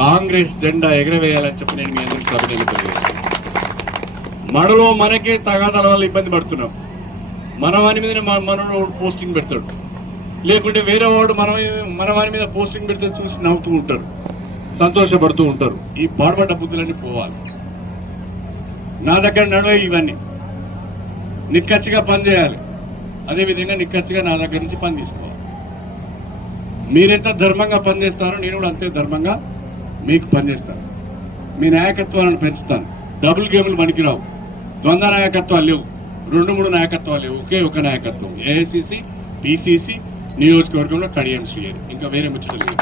కాంగ్రెస్ జెండా ఎగరవేయాలని చెప్పి నేను మీ అందరికీ సభ్యులు తెలియజేస్తాను. మనలో మనకే తగాదాల వల్ల ఇబ్బంది పడుతున్నాం. మన వారి మీద మనలో పోస్టింగ్ పెడతాడు, లేకుంటే వేరే వాడు మన వారి మీద పోస్టింగ్ పెడితే చూసి నవ్వుతూ ఉంటారు, సంతోషపడుతూ ఉంటారు. ఈ పాడుబడ్డ బుద్ధులన్నీ పోవాలి. నా దగ్గర నడవ ఇవన్నీ నిక్కచ్చిగా పనిచేయాలి. అదేవిధంగా నిక్కచ్చిగా నా దగ్గర నుంచి పని తీసుకోవాలి. మీరెంత ధర్మంగా పనిచేస్తారో నేను కూడా అంతే ధర్మంగా మీకు పనిచేస్తాను. మీ నాయకత్వాలను పెంచుతాను. డబుల్ గేములు పనికిరావు, ద్వంద్వ నాయకత్వాలు లేవు, 2-3 నాయకత్వాలు లేవు, ఒకే ఒక నాయకత్వం. ఏఐసిసి, పిసిసి, నియోజకవర్గంలో కడియం శ్రీహరి, ఇంకా వేరే ముచ్చట లేదు.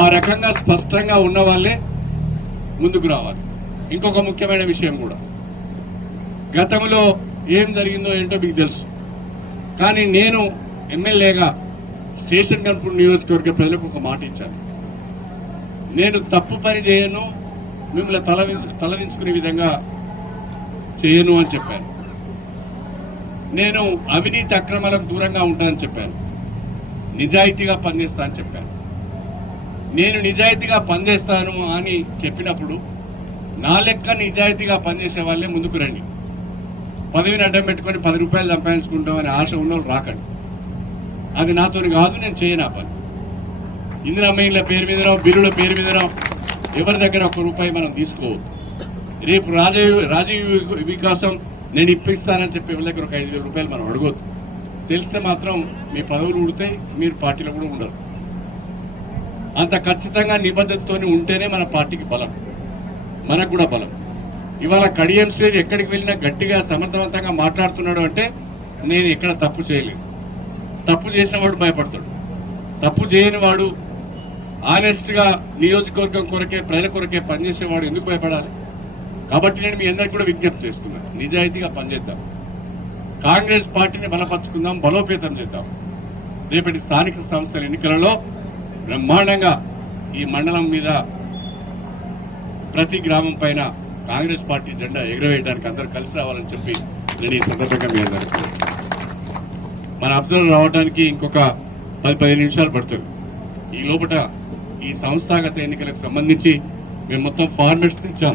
ఆ రకంగా స్పష్టంగా ఉన్న వాళ్ళే ముందుకు రావాలి. ఇంకొక ముఖ్యమైన విషయం కూడా, గతంలో ఏం జరిగిందో ఏంటో మీకు తెలుసు. కానీ నేను ఎమ్మెల్యేగా స్టేషన్ కన్పూర్ నియోజకవర్గ ప్రజలకు ఒక మాట ఇచ్చాను. నేను తప్పు పని చేయను, మిమ్మల్ని తలదించుకునే విధంగా చేయను అని చెప్పాను. నేను అవినీతి అక్రమాలకు దూరంగా ఉంటానని చెప్పాను. నిజాయితీగా పనిచేస్తా అని చెప్పాను. నేను నిజాయితీగా పనిచేస్తాను అని చెప్పినప్పుడు నా లెక్క నిజాయితీగా పనిచేసే వాళ్ళే ముందుకు రండి. పదవిని అడ్డం పెట్టుకొని 10 రూపాయలు సంపాదించుకుంటామని ఆశ ఉన్నోళ్ళు రాకండి. అది నాతోని కాదు, నేను చేయను ఆ పని. ఇందిరమ్మల పేరు మీదనో బిల్లుల పేరు మీదనో ఎవరి దగ్గర 1 రూపాయి మనం తీసుకోవద్దు. రేపు రాజీవ్ వికాసం నేను ఇప్పిస్తానని చెప్పి ఎవరి దగ్గర ఒక 5,000 రూపాయలు మనం అడగొద్దు. తెలిస్తే మాత్రం మీ పదవులు ఉడతాయి, మీరు పార్టీలో కూడా ఉండరు. అంత ఖచ్చితంగా నిబద్ధతతో ఉంటేనే మన పార్టీకి బలం, మనకు కూడా బలం. ఇవాళ కడియం శ్రేణి ఎక్కడికి వెళ్ళినా గట్టిగా సమర్థవంతంగా మాట్లాడుతున్నాడు అంటే నేను ఎక్కడ తప్పు చేయలేదు. తప్పు చేసిన వాడు భయపడతాడు. తప్పు చేయని వాడు ఆనెస్ట్ గా నియోజకవర్గం కొరకే ప్రజల కొరకే పనిచేసేవాడు ఎందుకు భయపడాలి? కాబట్టి నేను మీ అందరికీ కూడా విజ్ఞప్తి చేస్తున్నాను, నిజాయితీగా పనిచేద్దాం. కాంగ్రెస్ పార్టీని బలపరుచుకుందాం, బలోపేతం చేద్దాం. రేపటి స్థానిక సంస్థల ఎన్నికలలో బ్రహ్మాండంగా ఈ మండలం మీద ప్రతి గ్రామం పైన కాంగ్రెస్ పార్టీ జెండా ఎగురవేయడానికి అందరూ కలిసి రావాలని చెప్పి నేను ఈ సందర్భంగా మీ అందరికీ, మన అబ్జర్వర్ రావడానికి ఇంకొక 10-15 నిమిషాలు పడుతుంది. ఈ లోపల ఈ సంస్థాగత ఎన్నికలకు సంబంధించి మేము మొత్తం ఫార్మాట్స్ ఇచ్చాం.